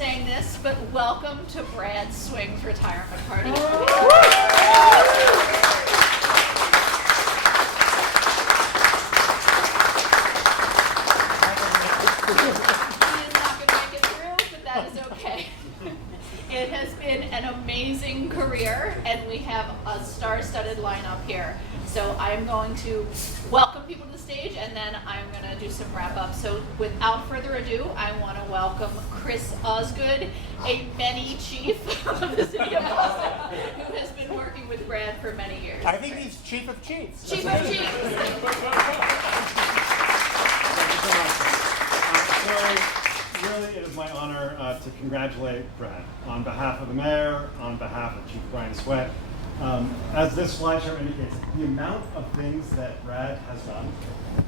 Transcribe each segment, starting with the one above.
saying this, but welcome to Brad Swing's retirement party. He is not going to make it through, but that is okay. It has been an amazing career, and we have a star-studded lineup here. So I am going to welcome people to the stage, and then I'm going to do some wrap-up. So without further ado, I want to welcome Chris Osgood, a many chief of the city of Boston, who has been working with Brad for many years. I think he's chief of chiefs. Chief of chiefs. So really, it is my honor to congratulate Brad on behalf of the mayor, on behalf of Chief Brian Sweat. As this slideshow indicates, the amount of things that Brad has done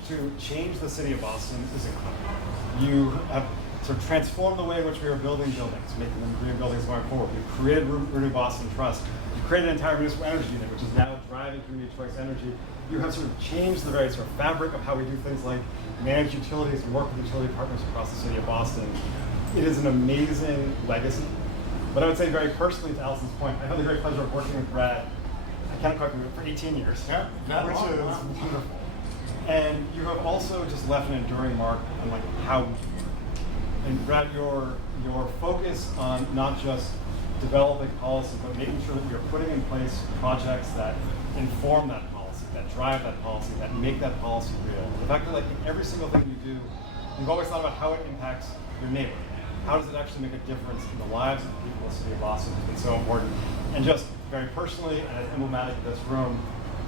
to change the city of Boston is incredible. You have sort of transformed the way in which we are building buildings, making them green buildings going forward. You've created Renew Boston Trust. You've created an entire municipal energy unit, which is now driving community choice energy. You have sort of changed the very sort of fabric of how we do things like manage utilities and work with utility partners across the city of Boston. It is an amazing legacy. But I would say very personally, to Allison's point, I had the great pleasure of working with Brad, I can't quite remember, for 18 years, which is wonderful. And you have also just left an enduring mark on like how, and Brad, your focus on not just developing policy, but making sure that you're putting in place projects that inform that policy, that drive that policy, that make that policy real. The fact that like in every single thing you do, you've always thought about how it impacts your neighbor. How does it actually make a difference in the lives of the people of the city of Boston? It's been so important. And just very personally, and as emblematic of this room,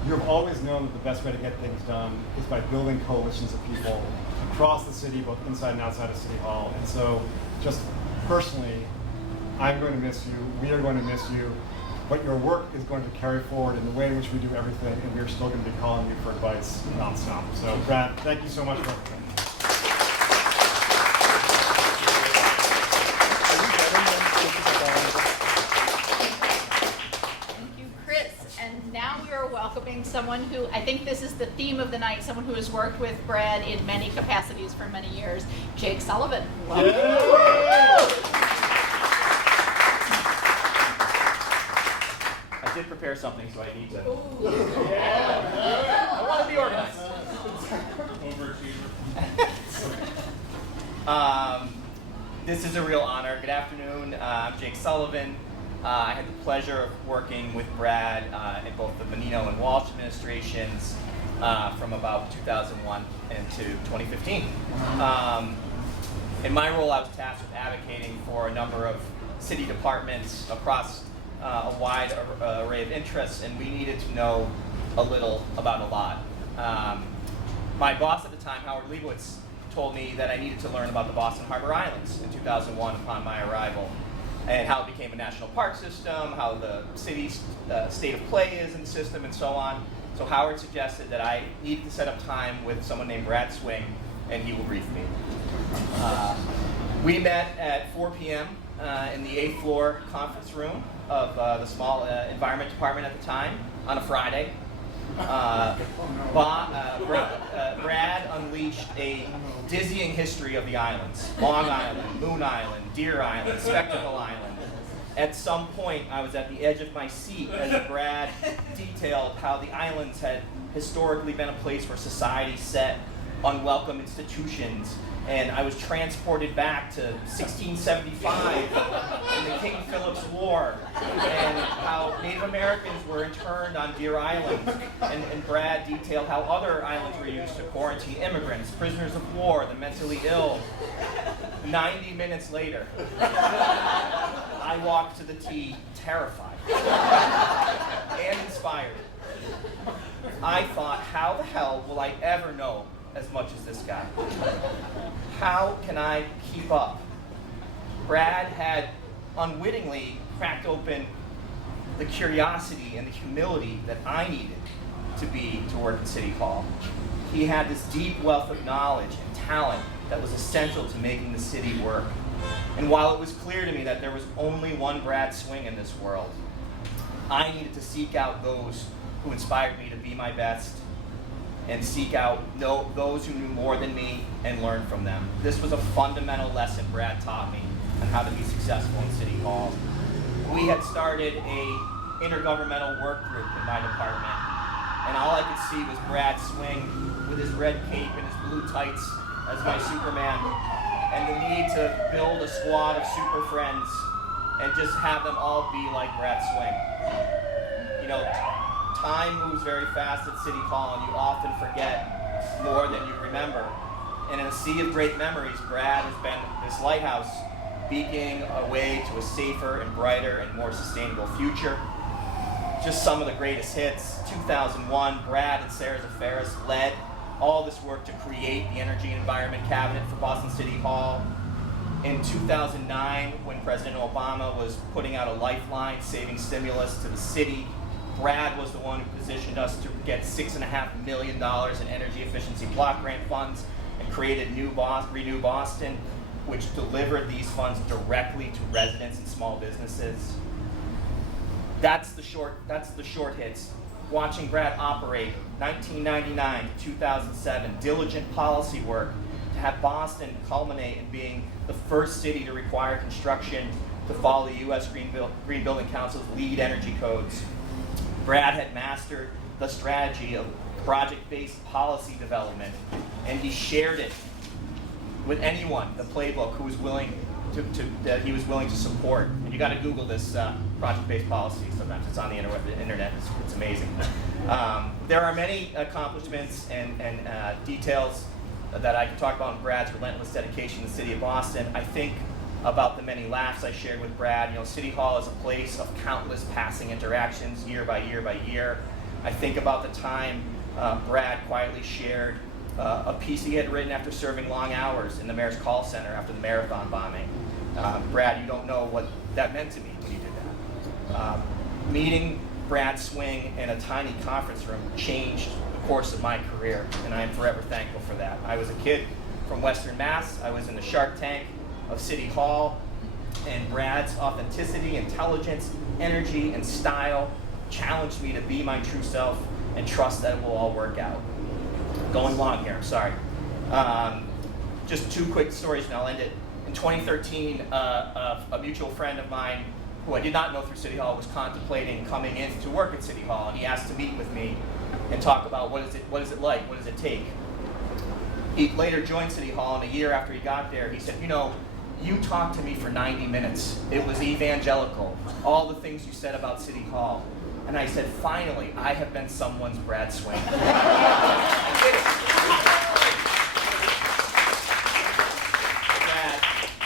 you have always known that the best way to get things done is by building coalitions of people across the city, both inside and outside of City Hall. And so, just personally, I'm going to miss you. We are going to miss you. But your work is going to carry forward in the way in which we do everything, and we are still going to be calling you for advice nonstop. So, Brad, thank you so much for everything. Welcoming someone who, I think this is the theme of the night, someone who has worked with Brad in many capacities for many years, Jake Sullivan. Welcome. I did prepare something, so I need to. I want to be organized. This is a real honor. Good afternoon. I'm Jake Sullivan. I had the pleasure of working with Brad in both the Menino and Walsh administrations from about 2001 into 2015. In my role, I was tasked with advocating for a number of city departments across a wide array of interests, and we needed to know a little about a lot. My boss at the time, Howard Leibowitz, told me that I needed to learn about the Boston Harbor Islands in 2001 upon my arrival, and how it became a national park system, how the city's state of play is in the system, and so on. So Howard suggested that I needed to set up time with someone named Brad Swing, and he will brief me. We met at 4 p.m. In the 8th floor conference room of the small environment department at the time on a Friday. Brad unleashed a dizzying history of the islands. Long Island, Moon Island, Deer Island, Spectacle Island. At some point, I was at the edge of my seat as Brad detailed how the islands had historically been a place where society set unwelcome institutions, and I was transported back to 1675 and the King Philip's War, and how Native Americans were interned on Deer Island, and Brad detailed how other islands were used to quarantine immigrants, prisoners of war, the mentally ill. 90 minutes later, I walked to the tee terrified and inspired. I thought, how the hell will I ever know as much as this guy? How can I keep up? Brad had unwittingly cracked open the curiosity and the humility that I needed to work at City Hall. He had this deep wealth of knowledge and talent that was essential to making the city work. And while it was clear to me that there was only one Brad Swing in this world, I needed to seek out those who inspired me to be my best, and seek out those who knew more than me and learn from them. This was a fundamental lesson Brad taught me. on how to be successful in City Hall. We had started a intergovernmental work group in my department, and all I could see was Brad swing with his red cape and his blue tights as my Superman, and the need to build a squad of super friends and just have them all be like Brad Swing. You know, time moves very fast at City Hall, and you often forget more than you remember. And in a sea of great memories, Brad has been this lighthouse beaconing a way to a safer and brighter and more sustainable future. Just some of the greatest hits. 2001, Brad and Sarah Zafaris led all this work to create the Energy and Environment Cabinet for Boston City Hall. In 2009, when President Obama was putting out a lifeline, saving stimulus to the city, Brad was the one who positioned us to get $6.5 million in energy efficiency block grant funds and created Renew Boston, which delivered these funds directly to residents and small businesses. That's the short hits. Watching Brad operate 1999 to 2007, diligent policy work to have Boston culminate in being the first city to require construction to follow the U.S. Green Building Council's LEED energy codes. Brad had mastered the strategy of project-based policy development, and he shared it with anyone, the playbook, who was willing that he was willing to support. And you got to Google this project-based policy. Sometimes it's on the internet. It's amazing. There are many accomplishments and details that I can talk about in Brad's relentless dedication to the city of Boston. I think about the many laughs I shared with Brad. You know, City Hall is a place of countless passing interactions year by year by year. I think about the time Brad quietly shared a piece he had written after serving long hours in the mayor's call center after the marathon bombing. Brad, you don't know what that meant to me when you did that. Meeting Brad Swing in a tiny conference room changed the course of my career, and I am forever thankful for that. I was a kid from Western Mass. I was in the Shark Tank of City Hall, and Brad's authenticity, intelligence, energy, and style challenged me to be my true self and trust that it will all work out. Going long here, sorry. Just two quick stories and I'll end it. In 2013, a mutual friend of mine who I did not know through City Hall was contemplating coming in to work at City Hall, and he asked to meet with me and talk about what is it like, what does it take. He later joined City Hall, and a year after he got there, he said, you know, you talked to me for 90 minutes. It was evangelical, all the things you said about City Hall. And I said, finally, I have been someone's Brad Swing. I did it. Brad,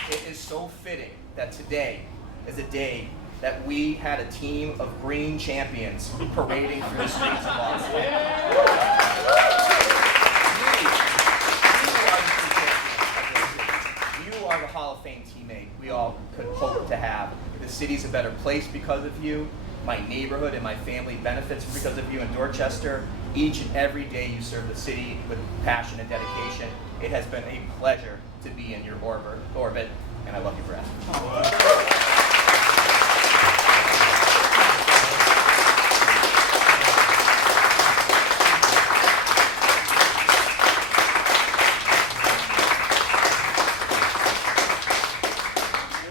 it is so fitting that today is a day that we had a team of green champions parading through the streets of Boston. You are the Hall of Fame teammate we all could hope to have. The city's a better place because of you. My neighborhood and my family benefits because of you in Dorchester. Each and every day you serve the city with passion and dedication. It has been a pleasure to be in your orbit, and I love you, Brad.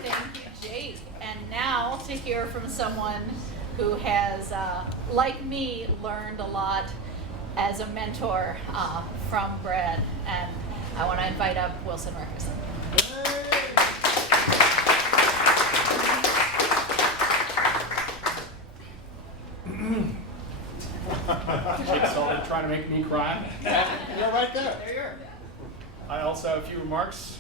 Thank you, Jake. And now to hear from someone who has, like me, learned a lot as a mentor from Brad. And I want to invite up Wilson Rickerson. Jake's already trying to make me cry. You're right there. There you are. I also have a few remarks.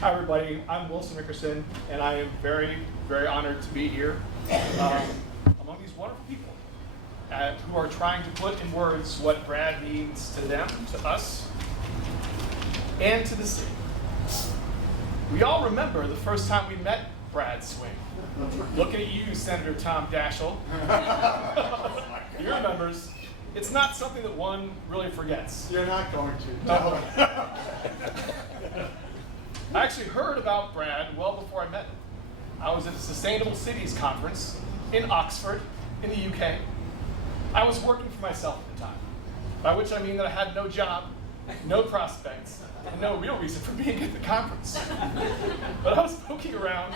Hi, everybody. I'm Wilson Rickerson, and I am very, very honored to be here among these wonderful people who are trying to put in words what Brad means to them, to us, and to the city. We all remember the first time we met Brad Swing. Looking at you, Senator Tom Daschle. He remembers. It's not something that one really forgets. You're not going to. No. I actually heard about Brad well before I met him. I was at a Sustainable Cities conference in Oxford, in the UK. I was working for myself at the time, by which I mean that I had no job, no prospects, and no real reason for being at the conference. But I was poking around,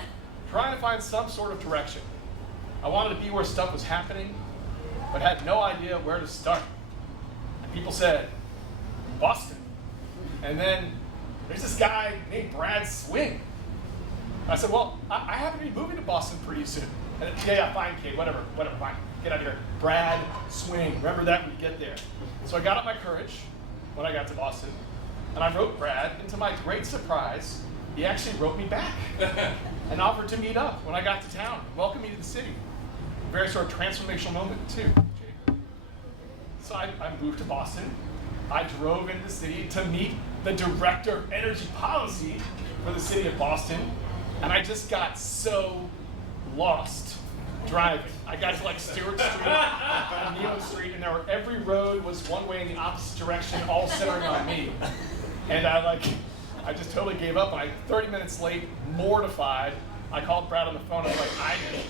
trying to find some sort of direction. I wanted to be where stuff was happening, but had no idea where to start. And people said, Boston. And then there's this guy named Brad Swing. I said, well, I happen to be moving to Boston pretty soon. And then, yeah, fine, Kate, whatever, fine. Get out of here. Brad Swing. Remember that when you get there. So I got up my courage when I got to Boston, and I wrote Brad, and to my great surprise, he actually wrote me back and offered to meet up when I got to town, welcome me to the city. A very sort of transformational moment, too, Jake. So I moved to Boston. I drove into the city to meet the director of energy policy for the city of Boston, and I just got so lost driving. I got to like Stewart Street and Neal Street, and every road was one way in the opposite direction, all centering on me. And I just totally gave up. And 30 minutes late, mortified, I called Brad on the phone. I was like,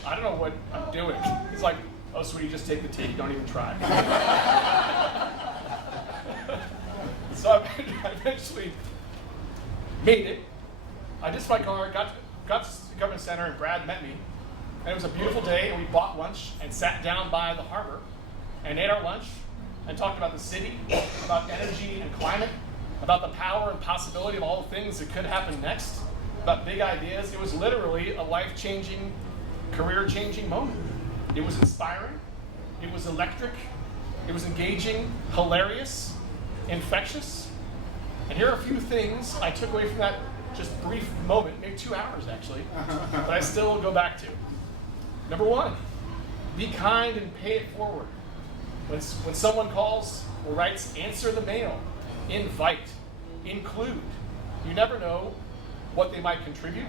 I don't know what I'm doing. He's like, oh, sweetie, just take the tea. Don't even try. So I eventually made it. I ditched my car, got to the government center, and Brad met me. And it was a beautiful day, and we bought lunch and sat down by the harbor and ate our lunch and talked about the city, about energy and climate, about the power and possibility of all the things that could happen next, about big ideas. It was literally a life-changing, career-changing moment. It was inspiring. It was electric. It was engaging, hilarious, infectious. And here are a few things I took away from that just brief moment, maybe 2 hours actually, that I still go back to. Number one, be kind and pay it forward. When someone calls or writes, answer the mail, invite, include. You never know what they might contribute,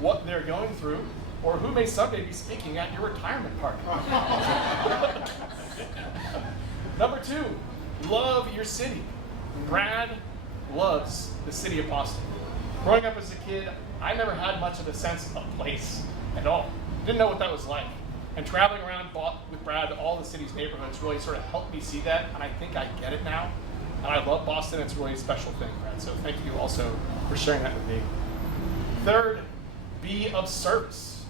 what they're going through, or who may someday be speaking at your retirement party. Number two, love your city. Brad loves the city of Boston. Growing up as a kid, I never had much of a sense of place at all. Didn't know what that was like. And traveling around with Brad to all the city's neighborhoods really sort of helped me see that, and I think I get it now. And I love Boston. It's really a special thing, Brad. So thank you also for sharing that with me. Third, be of service.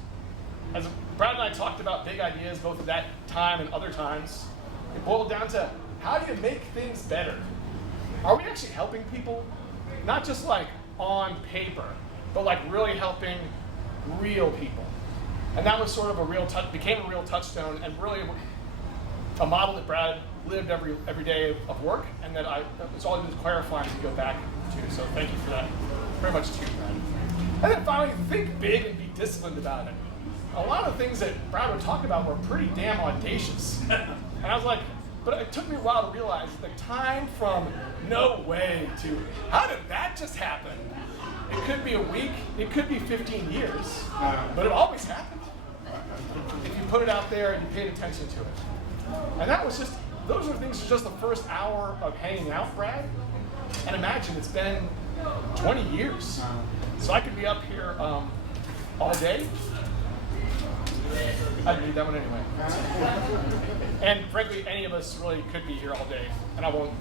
As Brad and I talked about big ideas, both at that time and other times, it boiled down to, how do you make things better? Are we actually helping people? Not just like on paper, but like really helping real people. And that was sort of became a real touchstone, and really a model that Brad lived every day of work, and that it's all just clarifying to go back to. So thank you for that very much too, Brad. And then finally, think big and be disciplined about it. A lot of things that Brad would talk about were pretty damn audacious. And I was like, but it took me a while to realize the time from no way to how did that just happen? It could be a week, it could be 15 years, but it always happened. If you put it out there and you paid attention to it. And that was those are things for just the first hour of hanging out, Brad. And imagine it's been 20 years. So I could be up here all day. I'd need that one anyway. And frankly, any of us really could be here all day, and I won't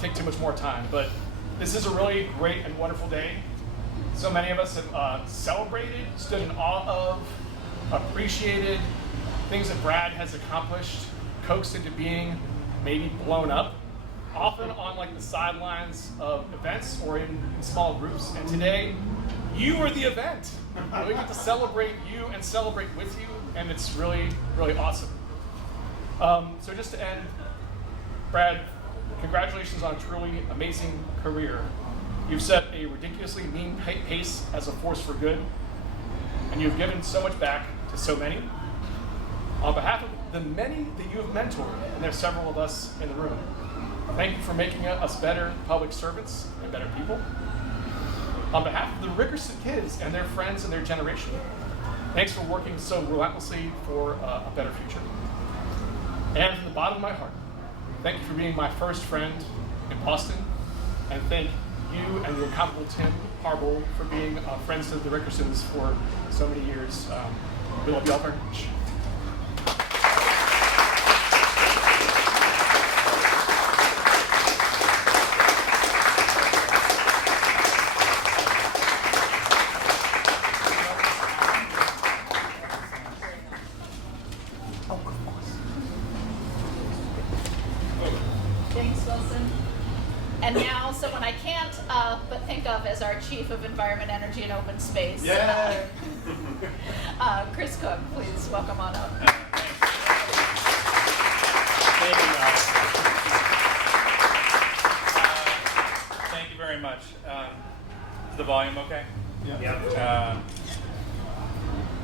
take too much more time, but this is a really great and wonderful day. So many of us have celebrated, stood in awe of, appreciated things that Brad has accomplished, coaxed into being, maybe blown up, often on like the sidelines of events or in small groups. And today, you are the event. We get to celebrate you and celebrate with you, and it's really, really awesome. So just to end, Brad, congratulations on a truly amazing career. You've set a ridiculously mean pace as a force for good, and you've given so much back to so many. On behalf of the many that you have mentored, and there's several of us in the room, thank you for making us better public servants and better people. On behalf of the Rickerson kids and their friends and their generation, thanks for working so relentlessly for a better future. And from the bottom of my heart, thank you for being my first friend in Boston, and thank you and the incomparable Tim Harble for being friends to the Rickersons for so many years. We love you all very much. Chief of Environment, Energy, and Open Space. Yeah. Chris Cook, please welcome on up. Thank you, Alex. Thank you very much. Is the volume okay? Yeah.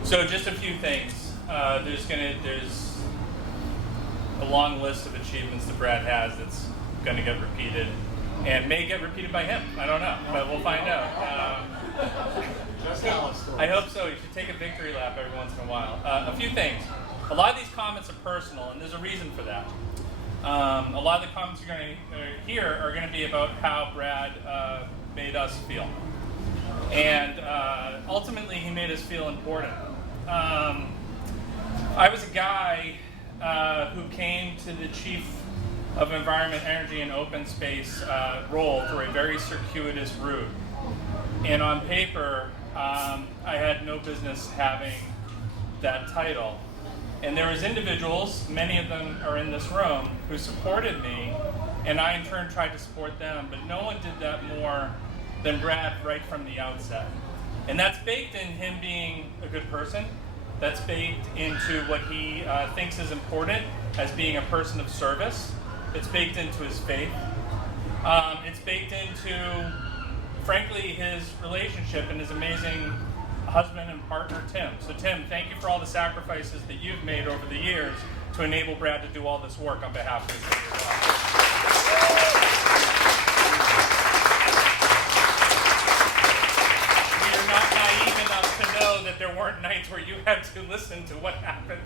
So just a few things. There's a long list of achievements that Brad has that's going to get repeated, and may get repeated by him. I don't know, but we'll find out. I hope so. You should take a victory lap every once in a while. A few things. A lot of these comments are personal, and there's a reason for that. A lot of the comments you're going to hear are going to be about how Brad made us feel. And ultimately, he made us feel important. I was a guy who came to the Chief of Environment, Energy, and Open Space role through a very circuitous route. And on paper, I had no business having that title. And there was individuals, many of them are in this room, who supported me, and I in turn tried to support them, but no one did that more than Brad right from the outset. And that's baked in him being a good person. That's baked into what he thinks is important as being a person of service. It's baked into his faith. It's baked into, frankly, his relationship and his amazing husband and partner, Tim. So Tim, thank you for all the sacrifices that you've made over the years to enable Brad to do all this work on behalf of the city of Boston. We are not naive enough to know that there weren't nights where you had to listen to what happened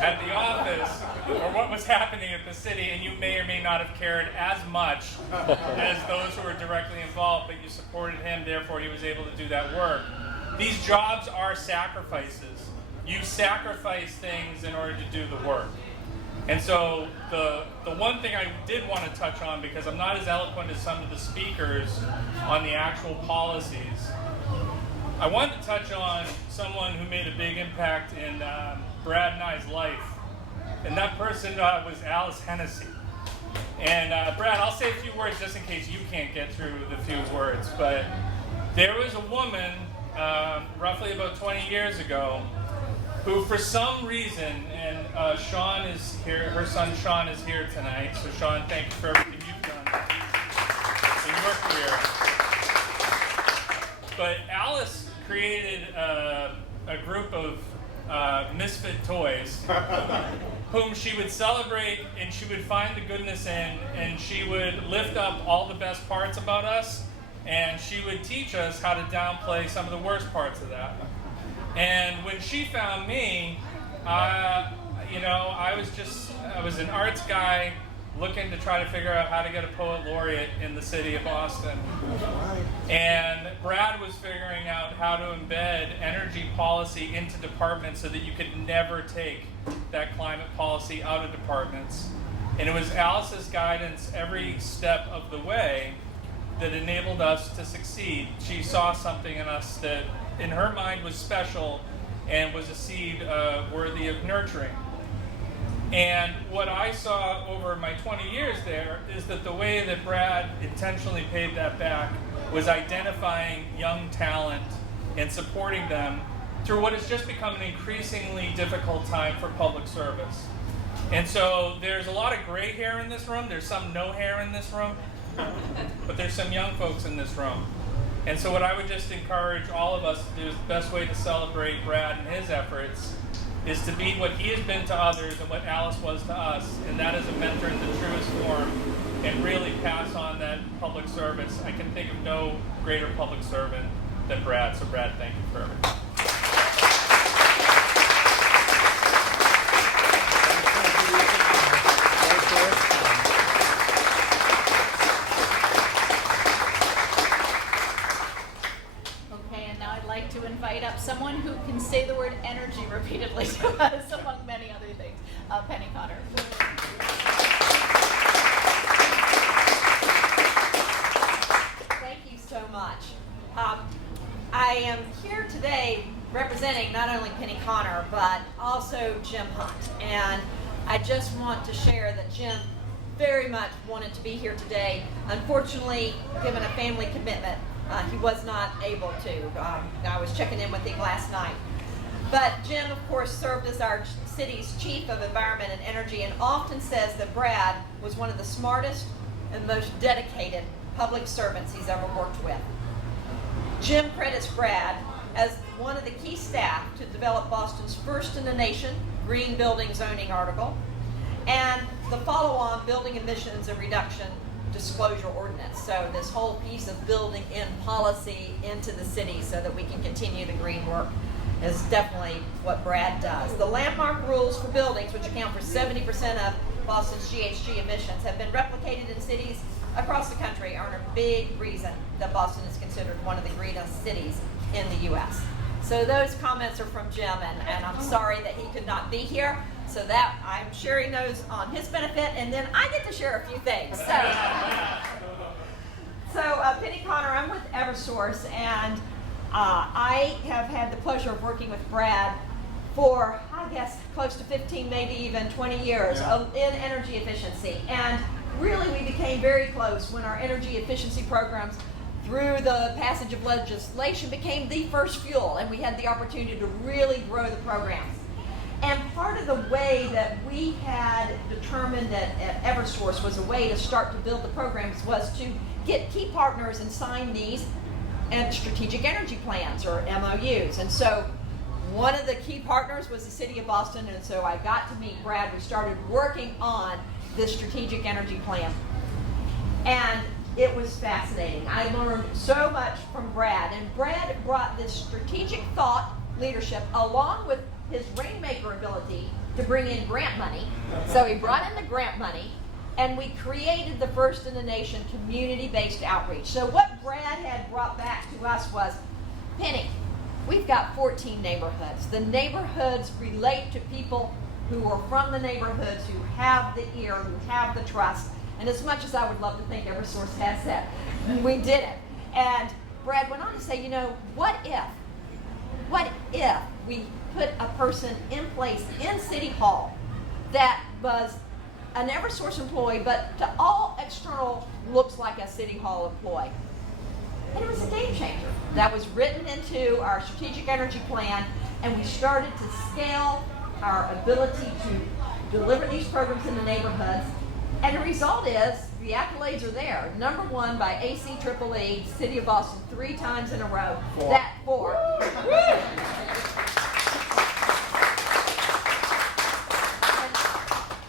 at the office or what was happening at the city, and you may or may not have cared as much as those who were directly involved, but you supported him, therefore he was able to do that work. These jobs are sacrifices. You sacrifice things in order to do the work. And so the one thing I did want to touch on, because I'm not as eloquent as some of the speakers on the actual policies, I wanted to touch on someone who made a big impact in Brad and I's life. And that person was Alice Hennessy. And Brad, I'll say a few words just in case you can't get through the few words, but there was a woman roughly about 20 years ago who for some reason, and Sean is here, her son Sean is here tonight, so Sean, thank you for everything you've done in your career. But Alice created a group of misfit toys whom she would celebrate and she would find the goodness in, and she would lift up all the best parts about us, and she would teach us how to downplay some of the worst parts of that. And when she found me, I was an arts guy looking to try to figure out how to get a poet laureate in the city of Boston. And Brad was figuring out how to embed energy policy into departments so that you could never take that climate policy out of departments. And it was Alice's guidance every step of the way that enabled us to succeed. She saw something in us that in her mind was special and was a seed worthy of nurturing. And what I saw over my 20 years there is that the way that Brad intentionally paid that back was identifying young talent and supporting them through what has just become an increasingly difficult time for public service. And so there's a lot of gray hair in this room, there's some no hair in this room, but there's some young folks in this room. And so what I would just encourage all of us to do is the best way to celebrate Brad and his efforts is to be what he has been to others and what Alice was to us, and that is a mentor in the truest form, and really pass on that public service. I can think of no greater public servant than Brad, so Brad, thank you for everything. To invite up someone who can say the word energy repeatedly to us, among many other things. Penny Cotter. Thank you so much. I am here today representing not only Penny Connor, but also Jim Hunt. And I just want to share that Jim very much wanted to be here today. Unfortunately, given a family commitment, He was not able to. I was checking in with him last night. But Jim, of course, served as our city's chief of environment and energy, and often says that Brad was one of the smartest and most dedicated public servants he's ever worked with. Jim credits Brad as one of the key staff to develop Boston's first in the nation green building zoning article and the follow-on building emissions and reduction disclosure ordinance. So this whole piece of building in policy into the city so that we can continue the green work is definitely what Brad does. The landmark rules for buildings, which account for 70% of Boston's GHG emissions, have been replicated in cities across the country, are a big reason that Boston is considered one of the greenest cities in the U.S. So those comments are from Jim, and I'm sorry that he could not be here, so that I'm sharing those on his benefit, and then I get to share a few things. So Penny Connor, I'm with Eversource, and I have had the pleasure of working with Brad for, I guess, close to 15, maybe even 20 years in energy efficiency. And really, we became very close when our energy efficiency programs, through the passage of legislation, became the first fuel, and we had the opportunity to really grow the programs. And part of the way that we had determined that at Eversource was a way to start to build the programs was to get key partners and sign these and strategic energy plans, or MOUs. And so one of the key partners was the city of Boston, and so I got to meet Brad. We started working on this strategic energy plan, and it was fascinating. I learned so much from Brad, and Brad brought this strategic thought leadership along with his rainmaker ability to bring in grant money. So he brought in the grant money, and we created the first in the nation community-based outreach. So what Brad had brought back to us was, Penny, we've got 14 neighborhoods. The neighborhoods relate to people who are from the neighborhoods, who have the ear, who have the trust. And as much as I would love to think Eversource has that, we did it. And Brad went on to say, what if we put a person in place in City Hall that was an Eversource employee, but to all external looks like a City Hall employee? And it was a game changer. That was written into our strategic energy plan, and we started to scale our ability to deliver these programs in the neighborhoods. And the result is, the accolades are there. Number one by ACEEE, City of Boston, 3 times in a row. Four.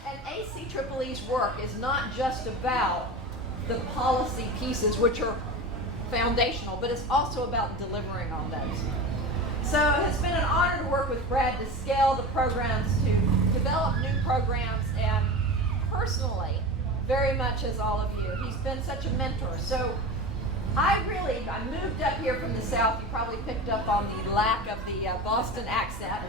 And ACEEE's work is not just about the policy pieces, which are foundational, but it's also about delivering on those. So it's been an honor to work with Brad to scale the programs, to develop new programs, and personally, very much as all of you, he's been such a mentor. So I moved up here from the South. You probably picked up on the lack of the Boston accent.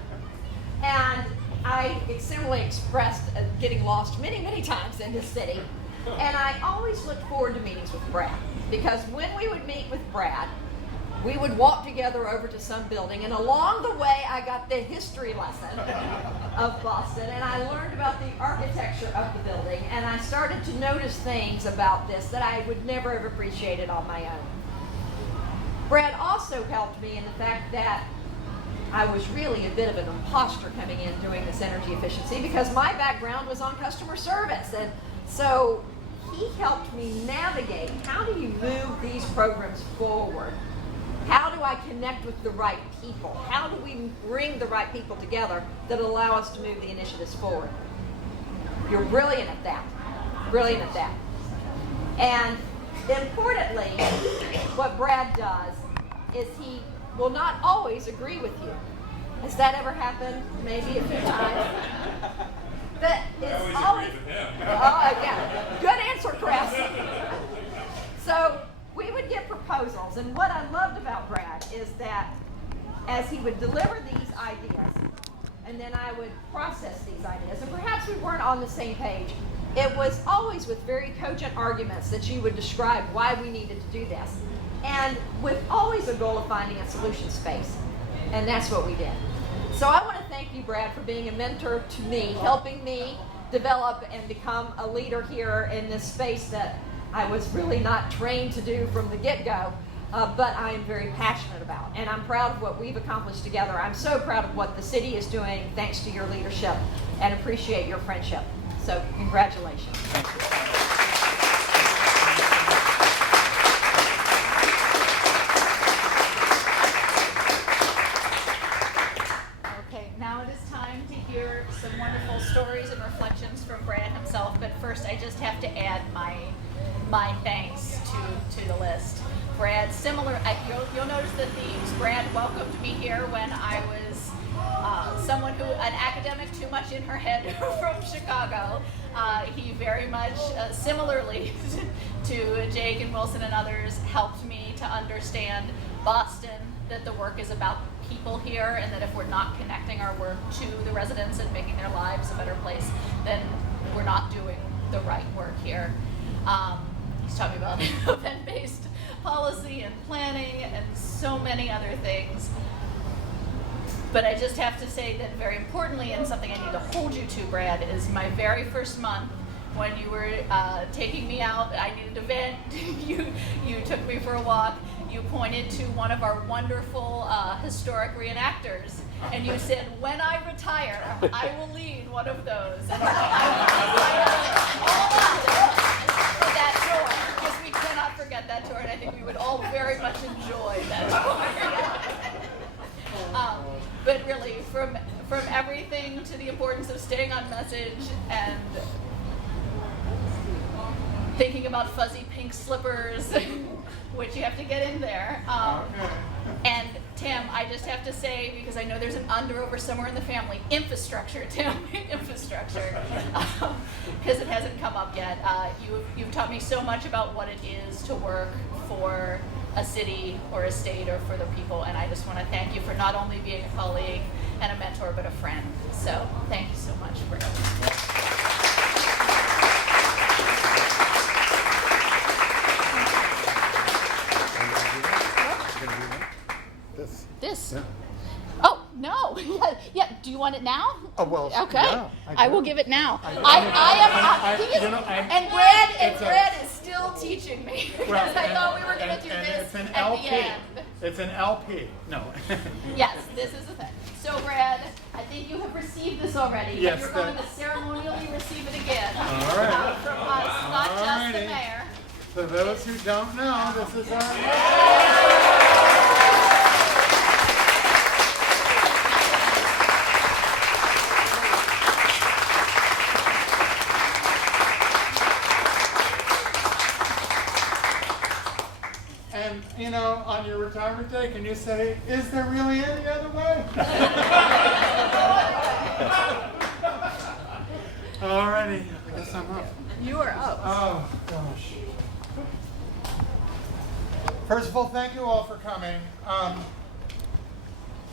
And I similarly expressed getting lost many, many times in this city. And I always looked forward to meetings with Brad, because when we would meet with Brad, we would walk together over to some building, and along the way I got the history lesson of Boston, and I learned about the architecture of the building, and I started to notice things about this that I would never have appreciated on my own. Brad also helped me in the fact that I was really a bit of an imposter coming in doing this energy efficiency, because my background was on customer service, and so he helped me navigate, how do you move these programs forward? How do I connect with the right people? How do we bring the right people together that allow us to move the initiatives forward? You're brilliant at that. Brilliant at that. And importantly, what Brad does is he will not always agree with you. Has that ever happened? Maybe a few times. But it's always agree with him. Oh, yeah. Good answer, Chris. So we would get proposals, and what I loved about Brad is that as he would deliver these ideas, and then I would process these ideas, and perhaps we weren't on the same page, it was always with very cogent arguments that you would describe why we needed to do this, and with always a goal of finding a solution space, and that's what we did. So I want to thank you, Brad, for being a mentor to me, helping me develop and become a leader here in this space that I was really not trained to do from the get-go. but I am very passionate about. And I'm proud of what we've accomplished together. I'm so proud of what the city is doing thanks to your leadership and appreciate your friendship. So congratulations. Thank you. Okay, now it is time to hear some wonderful stories and reflections from Brad himself. But first, I just have to add my thanks to the list. Brad, you'll notice the themes. Brad welcomed me here when I was someone an academic too much in her head from Chicago. He very much, similarly to Jake and Wilson and others, helped me to understand Boston, that the work is about people here, and that if we're not connecting our work to the residents and making their lives a better place, then we're not doing the right work here. He's talking about event-based policy and planning and so many other things. But I just have to say that very importantly, and something I need to hold you to, Brad, is my very first month when you were taking me out. I needed a vent. You took me for a walk. You pointed to one of our wonderful historic reenactors, and you said, "When I retire, I will lead one of those." And for that tour, because we cannot forget that tour, and I think we would all very much enjoy that tour. But really, from everything to the importance of staying on message and thinking about fuzzy pink slippers, which you have to get in there. And Tim, I just have to say, because I know there's an under-over somewhere in the family, infrastructure, Tim, infrastructure, because it hasn't come up yet. You've taught me so much about what it is to work for a city or a state or for the people, and I just want to thank you for not only being a colleague and a mentor, but a friend. So thank you so much for this. Yeah. Oh, no. Yeah. Do you want it now? Oh, well, Okay. yeah, I will do. give it now. I I am. you know, I'm- And Brad it's Brad is still teaching me because I thought we were going to do this it's an at LP. the end. It's an LP. No. Yes, this is the thing. So, Brad, I think you have received this already. Yes, But you're going that- to ceremonially receive it again. All right. From us, not just the Alrighty. mayor. For those who don't know, this is our. And, you know, on your retirement day, can you say, is there really any other way? Alrighty, I guess I'm up. You are up. Oh, gosh. First of all, thank you all for coming.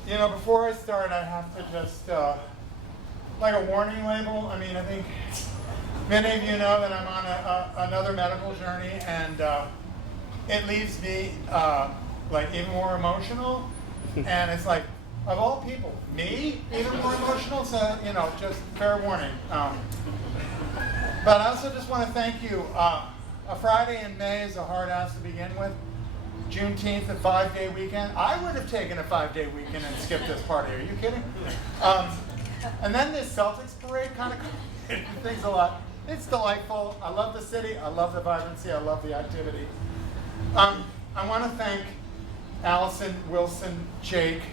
You know, before I start, I have to just, like a warning label. I mean, I think many of you know that I'm on another medical journey, and it leaves me like even more emotional. And it's like, of all people, me even more emotional. So you know, just fair warning. But I also just want to thank you. A Friday in May is a hard ass to begin with. Juneteenth, a 5-day weekend. I would have taken a 5-day weekend and skipped this party. Are you kidding? And then this Celtics parade kind of complicated things a lot. It's delightful. I love the city. I love the vibrancy. I love the activity. I want to thank Allison, Wilson, Jake,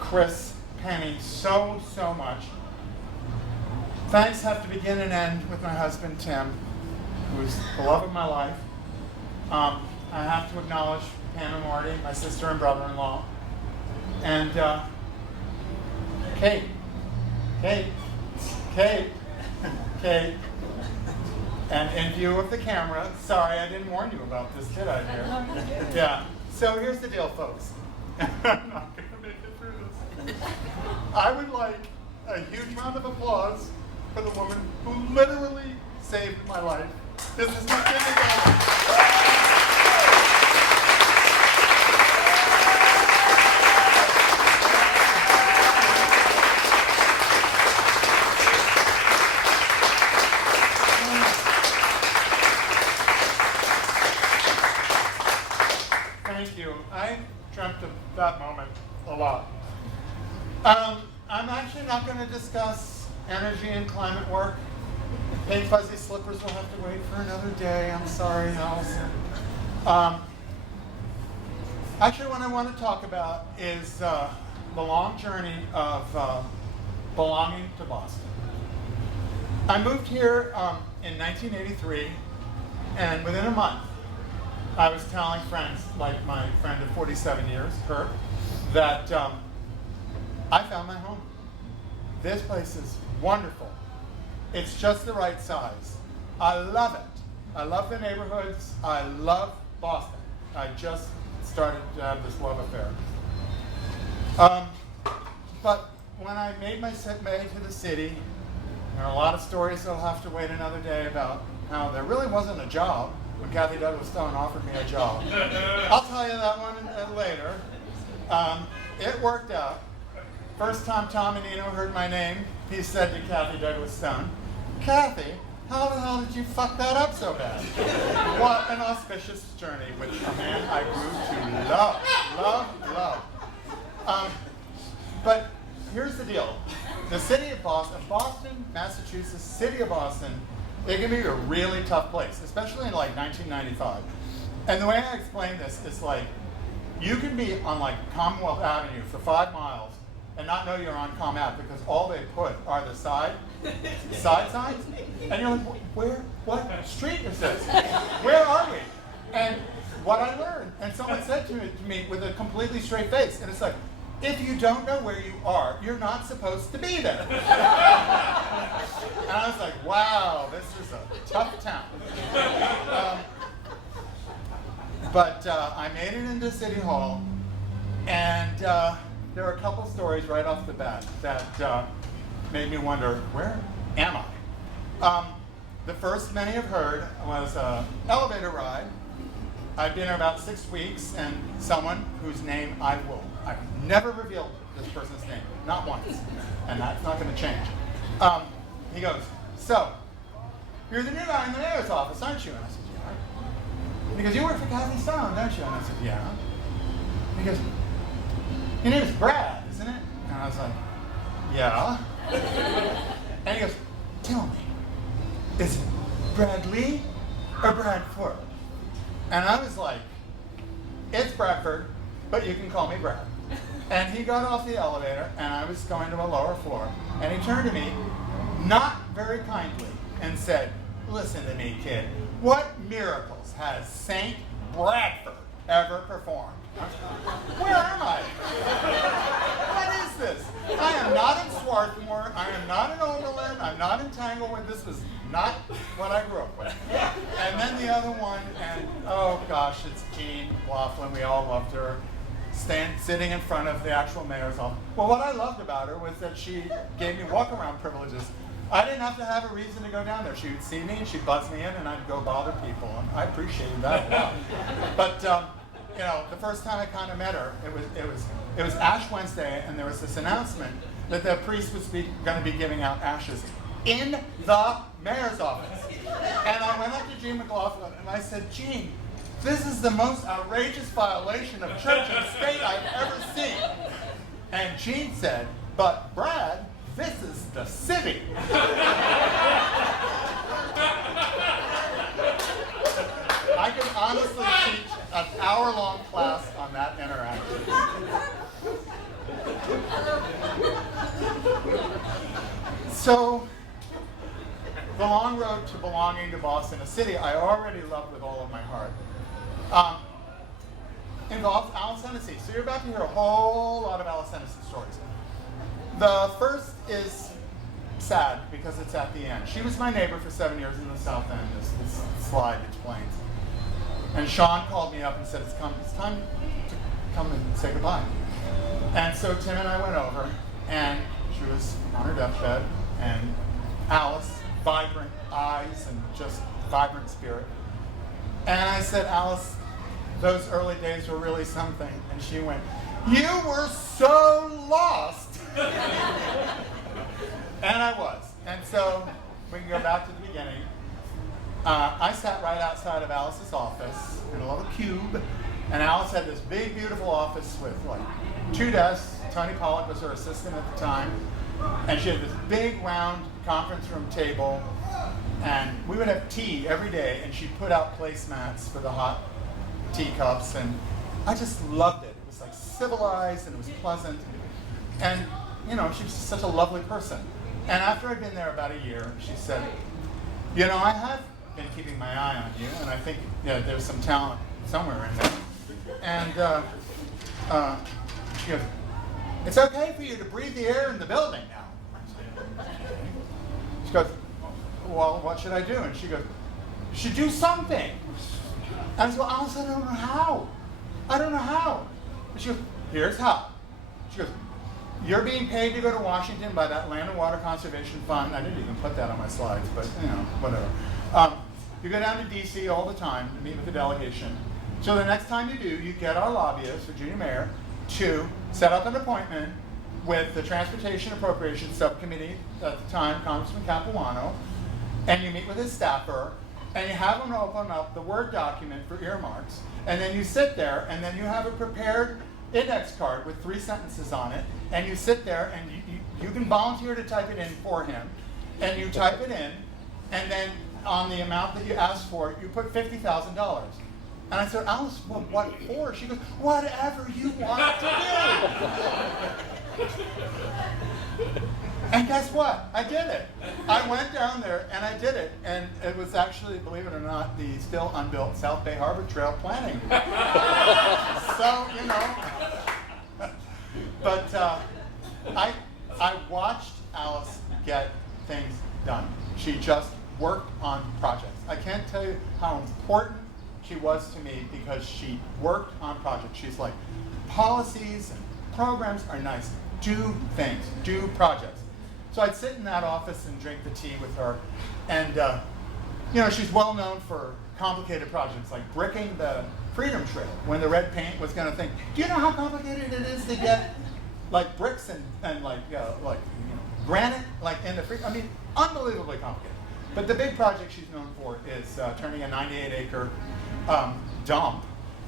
Chris, Penny so much. Thanks have to begin and end with my husband, Tim, who's the love of my life. I have to acknowledge Pam and Marty, my sister and brother-in-law. And Kate. And in view of the camera, sorry I didn't warn you about this, did I, dear? Yeah. So here's the deal, folks. I'm not going to make it through this. I would like a huge round of applause for the woman who literally saved my life. This is my kindergarten. Thank you. that moment a lot. I'm actually not going to discuss energy and climate work. Pink fuzzy slippers will have to wait for another day. I'm sorry, Allison. Actually, what I want to talk about is the long journey of belonging to Boston. I moved here in 1983, and within a month, I was telling friends, like my friend of 47 years, Herb, that I found my home. This place is wonderful. It's just the right size. I love it. I love the neighborhoods. I love Boston. I just started to have this love affair. But when I made my way to the city, there are a lot of stories that'll have to wait another day about how there really wasn't a job when Kathy Douglas Stone offered me a job. I'll tell you that one later. It worked out. First time Tom and Nino heard my name, he said to Kathy Douglas Stone, "Kathy, how the hell did you fuck that up so bad?" What an auspicious journey with a man I grew to love. But here's the deal. The city of Boston, Massachusetts, city of Boston, it can be a really tough place, especially in like 1995. And the way I explain this is like, you can be on like Commonwealth Avenue for 5 miles and not know you're on Com Ave because all they put are the side signs. And you're like, what street is this? Where are we? And what I learned, and someone said to me with a completely straight face, and it's like, if you don't know where you are, you're not supposed to be there. And I was like, wow, this is a tough town. But I made it into City Hall, and there are a couple stories right off the bat that made me wonder, where am I? The first many have heard was an elevator ride. I've been here about 6 weeks, and someone whose name I've never revealed this person's name, not once, and that's not going to change. He goes, "So, you're the new guy in the mayor's office, aren't you?" And I said, "Yeah." And he goes, "You work for Kathy Stone, don't you?" And I said, "Yeah." And he goes, "Your name is Brad, isn't it?" And I was like, "Yeah." And he goes, "Tell me, is it Bradley or Bradford?" And I was like, "It's Bradford, but you can call me Brad." And he got off the elevator, and I was going to a lower floor, and he turned to me, not very kindly, and said, "Listen to me, kid. What miracles has St. Bradford ever performed?" Where am I? What is this? I am not in Swarthmore. I am not in Oberlin. I'm not in Tanglewood. This was not what I grew up with. And then the other one, and oh gosh, it's Jean Laughlin. We all loved her. Sitting in front of the actual mayor's office. Well, what I loved about her was that she gave me walk-around privileges. I didn't have to have a reason to go down there. She would see me, and she'd buzz me in, and I'd go bother people. And I appreciated that a lot. But you know, the first time I kind of met her, it was Ash Wednesday, and there was this announcement that the priest was going to be giving out ashes in the mayor's office. And I went up to Jean McLaughlin, and I said, "Jean, this is the most outrageous violation of church and state I've ever seen." And Jean said, "But Brad, this is the city." I could honestly teach an hour-long class on that interaction. So, the long road to belonging to Boston, a city I already loved with all of my heart, involves Alice Hennessy. So you're about to hear a whole lot of Alice Hennessy stories. The first is sad because it's at the end. She was my neighbor for 7 years in the South End, as this slide explains. And Sean called me up and said, it's time to come and say goodbye. And so Tim and I went over, and she was on her deathbed, and Alice, vibrant eyes and just vibrant spirit. And I said, "Alice, those early days were really something." And she went, "You were so lost." And I was. And so we can go back to the beginning. I sat right outside of Alice's office in a little cube, and Alice had this big, beautiful office with like 2 desks. Tony Pollock was her assistant at the time. And she had this big round conference room table. And we would have tea every day, and she'd put out placemats for the hot teacups. And I just loved it. It was like civilized, and it was pleasant. And, you know, she was such a lovely person. And after I'd been there about a year, she said, you know, I have been keeping my eye on you, and I think there's some talent somewhere in there. And she goes, it's okay for you to breathe the air in the building now. She goes, well, what should I do? And she goes, you should do something. And I said, well, Alice, I don't know how. I don't know how. And she goes, here's how. She goes, you're being paid to go to Washington by that Land and Water Conservation Fund. I didn't even put that on my slides, but you know, whatever. You go down to DC all the time to meet with the delegation. So the next time you do, you get our lobbyist, Virginia Mayor, to set up an appointment with the Transportation Appropriations Subcommittee at the time, Congressman Capuano, and you meet with his staffer, and you have them open up the Word document for earmarks, and then you sit there, and then you have a prepared index card with 3 sentences on it, and you sit there, and you can volunteer to type it in for him, and you type it in, and then on the amount that you asked for, you put $50,000. And I said, Alice, well, what for? She goes, whatever you want to do. And guess what? I did it. I went down there and I did it. And it was actually, believe it or not, the still unbuilt South Bay Harbor Trail planning. So, you know. But I watched Alice get things done. She just worked on projects. I can't tell you how important she was to me because she worked on projects. She's like, policies and programs are nice. Do things, do projects. So I'd sit in that office and drink the tea with her. And, you know, she's well known for complicated projects like bricking the Freedom Trail when the red paint was going to think, do you know how complicated it is to get like bricks and like, you know, granite like in the Freedom? I mean, unbelievably complicated. But the big project she's known for is turning a 98-acre dump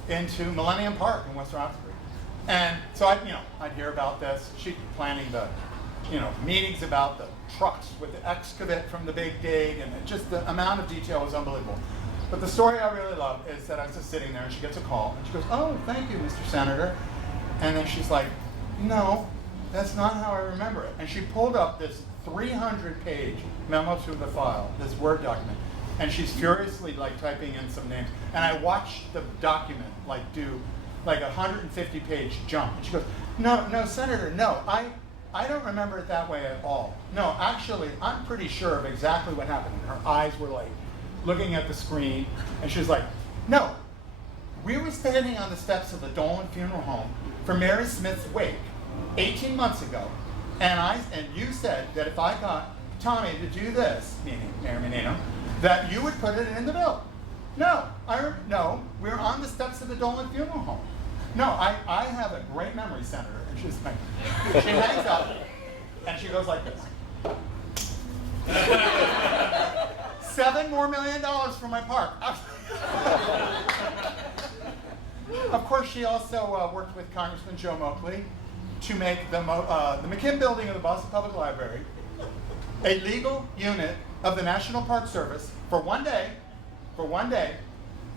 into Millennium Park in West Roxbury. And so I'd hear about this. She'd be planning the, meetings about the trucks with the excavate from the big dig, and just the amount of detail was unbelievable. But the story I really love is that I was just sitting there, and she gets a call, and she goes, "Oh, thank you, Mr. Senator." And then she's like, "No, that's not how I remember it." And she pulled up this 300-page memo to the file, this Word document, and she's furiously typing in some names. And I watched the document do a 150-page jump. And she goes, "No, Senator, no, I don't remember it that way at all. No, actually, I'm pretty sure of exactly what happened." And her eyes were looking at the screen, and she was like, "No, we were standing on the steps of the Dolan Funeral Home for Mary Smith's wake 18 months ago, and you said that if I got Tommy to do this," meaning Mayor Menino, "that you would put it in the bill." No, we were on the steps of the Dolan Funeral Home. "No, I have a great memory, Senator." And she's like, she hangs up, and she goes like this. $7 more million for my park. Of course, she also worked with Congressman Joe Moakley to make the McKim building of the Boston Public Library a legal unit of the National Park Service for one day,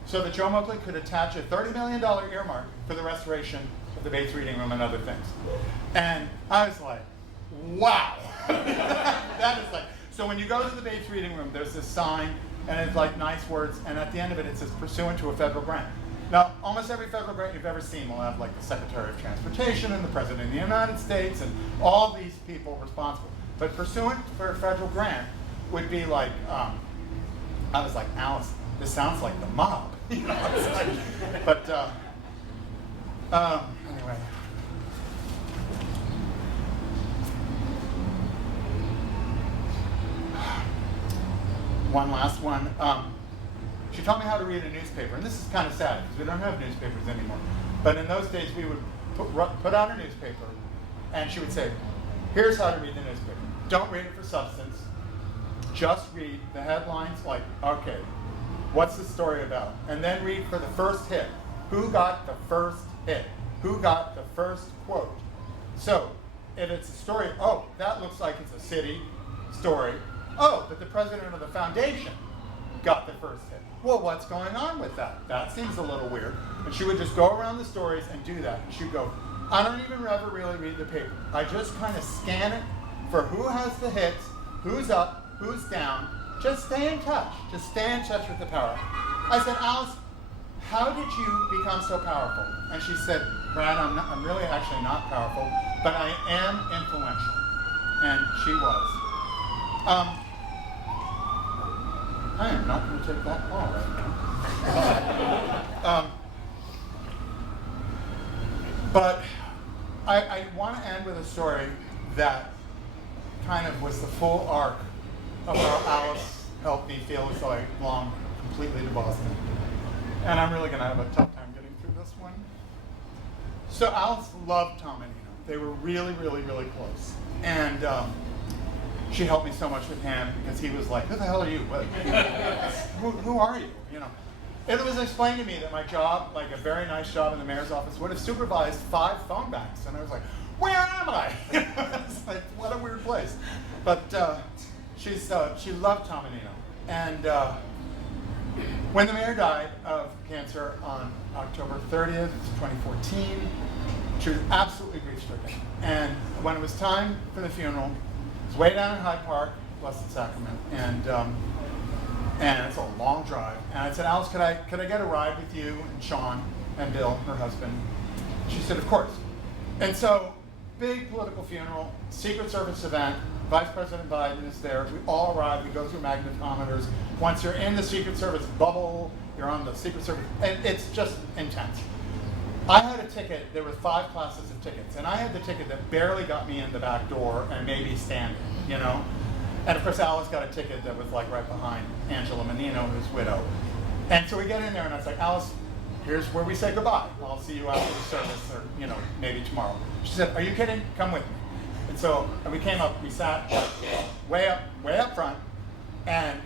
so that Joe Moakley could attach a $30 million earmark for the restoration of the Bates Reading Room and other things. And I was like, wow. That is so when you go to the Bates Reading Room, there's this sign, and it's nice words, and at the end of it, it says pursuant to a federal grant. Now, almost every federal grant you've ever seen will have the Secretary of Transportation and the President of the United States and all these people responsible. But pursuant for a federal grant would be I was like, "Alice, this sounds like the mob." But anyway. One last one. She taught me how to read a newspaper, and this is kind of sad because we don't have newspapers anymore. But in those days, we would put out a newspaper, and she would say, "Here's how to read the newspaper. Don't read it for substance. Just read the headlines okay, what's the story about? And then read for the first hit. Who got the first hit? who got the first quote. So if it's a story, oh, that looks like it's a city story. Oh, but the president of the foundation got the first hit. Well, what's going on with that? That seems a little weird. And she would just go around the stories and do that. And she'd go, I don't even ever really read the paper. I just kind of scan it for who has the hits, who's up, who's down. Just stay in touch. Just stay in touch with the power. I said, Alice, how did you become so powerful? And she said, Brad, I'm really actually not powerful, but I am influential. And she was. I am not going to take that call right now. But I want to end with a story that kind of was the full arc of how Alice helped me feel as though I belonged completely to Boston. And I'm really going to have a tough time getting through this one. So Alice loved Tom and Nina. They were really, really, really close. And she helped me so much with him because he was like, who the hell are you? Who are you? You know. It was explained to me that my job, like a very nice job in the mayor's office, would have supervised 5 phone banks. And I was like, where am I? It's like, what a weird place. But she loved Tom and Nina. And when the mayor died of cancer on October 30th, 2014, she was absolutely grief-stricken. And when it was time for the funeral, it was way down in Hyde Park, Blessed Sacrament, and it's a long drive. And I said, Alice, could I get a ride with you and Sean and Bill, her husband? She said, of course. And so, big political funeral, Secret Service event. Vice President Biden is there. We all arrive. We go through magnetometers. Once you're in the Secret Service bubble, you're on the Secret Service, and it's just intense. I had a ticket. There were 5 classes of tickets, and I had the ticket that barely got me in the back door and maybe standing, you know. And of course, Alice got a ticket that was like right behind Angela Menino, his widow. And so we get in there, and I was like, Alice, here's where we say goodbye. I'll see you after the service, or maybe tomorrow. She said, are you kidding? Come with me. And so we came up, we sat way up front, and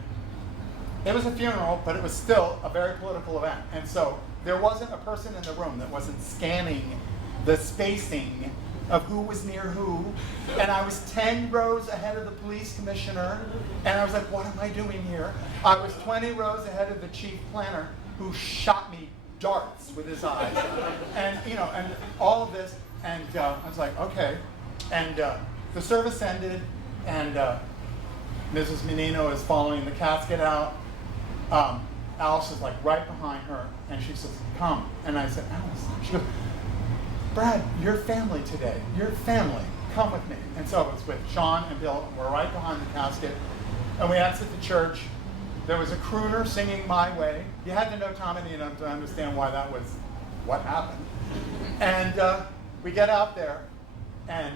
it was a funeral, but it was still a very political event. And so there wasn't a person in the room that wasn't scanning the spacing of who was near who. And I was 10 rows ahead of the police commissioner, and I was like, what am I doing here? I was 20 rows ahead of the chief planner, who shot me darts with his eyes. And and all of this, and I was like, okay. And the service ended, and Mrs. Menino is following the casket out. Alice is like right behind her, and she says, come. And I said, Alice. She goes, Brad, your family today. Your family. Come with me. And so it's with Sean and Bill. We're right behind the casket. And we exit the church. There was a crooner singing My Way. You had to know Tom and Nina to understand why that was what happened. And we get out there, and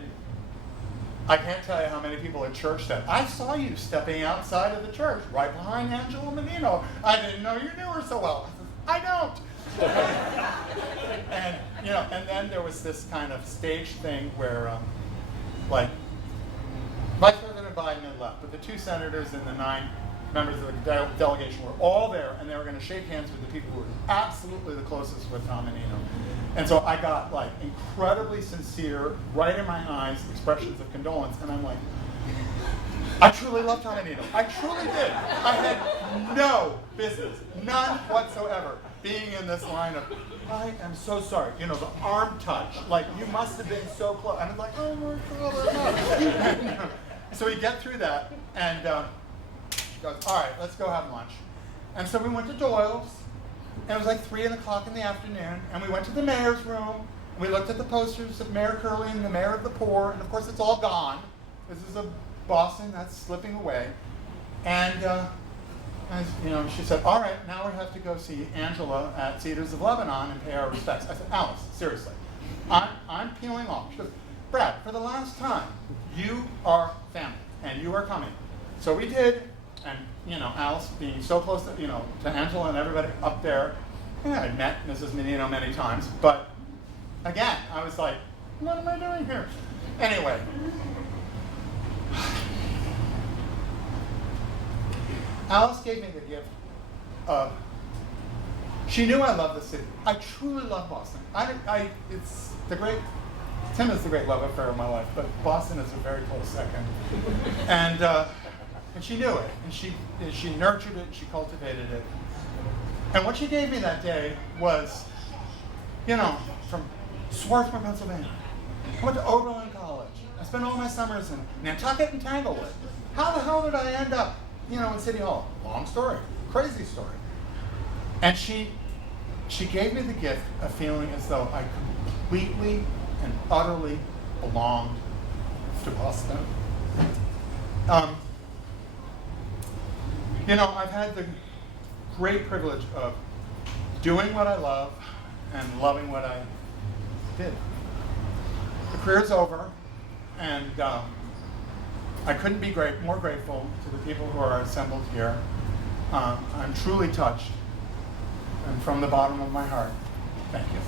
I can't tell you how many people at church said, I saw you stepping outside of the church, right behind Angela Menino. I didn't know you knew her so well. I said, I don't. And then there was this kind of stage thing where, Vice President Biden had left, but the 2 senators and the 9 members of the delegation were all there, and they were going to shake hands with the people who were absolutely the closest with Tom and Nina. And so I got incredibly sincere, right in my eyes, expressions of condolence, and I'm like, I truly love Tom and Nina. I truly did. I had no business, none whatsoever, being in this line of, I am so sorry. The arm touch, you must have been so close. And I'm like, oh my God. So we get through that, and she goes, all right, let's go have lunch. And so we went to Doyle's, and it was 3 o'clock in the afternoon, and we went to the mayor's room, and we looked at the posters of Mayor Curley and the Mayor of the Poor, and of course it's all gone. This is a Boston that's slipping away. And she said, all right, now we have to go see Angela at Cedars of Lebanon and pay our respects. I said, Alice, seriously, I'm peeling off. She goes, Brad, for the last time, you are family, and you are coming. So we did, and Alice being so close to Angela and everybody up there. I'd met Mrs. Menino many times, but again, I was like, what am I doing here? Anyway. Alice gave me the gift of She knew I loved the city. I truly love Boston. Tim is the great love affair of my life, but Boston is a very close second. And she knew it, and she nurtured it, and she cultivated it. And what she gave me that day was, from Swarthmore, Pennsylvania. I went to Oberlin College. I spent all my summers in Nantucket and Tanglewood. How the hell did I end up, in City Hall? Long story, crazy story. And she gave me the gift of feeling as though I completely and utterly belonged to Boston. I've had the great privilege of doing what I love and loving what I did. The career's over, and I couldn't be more grateful to the people who are assembled here. I'm truly touched, and from the bottom of my heart, thank you.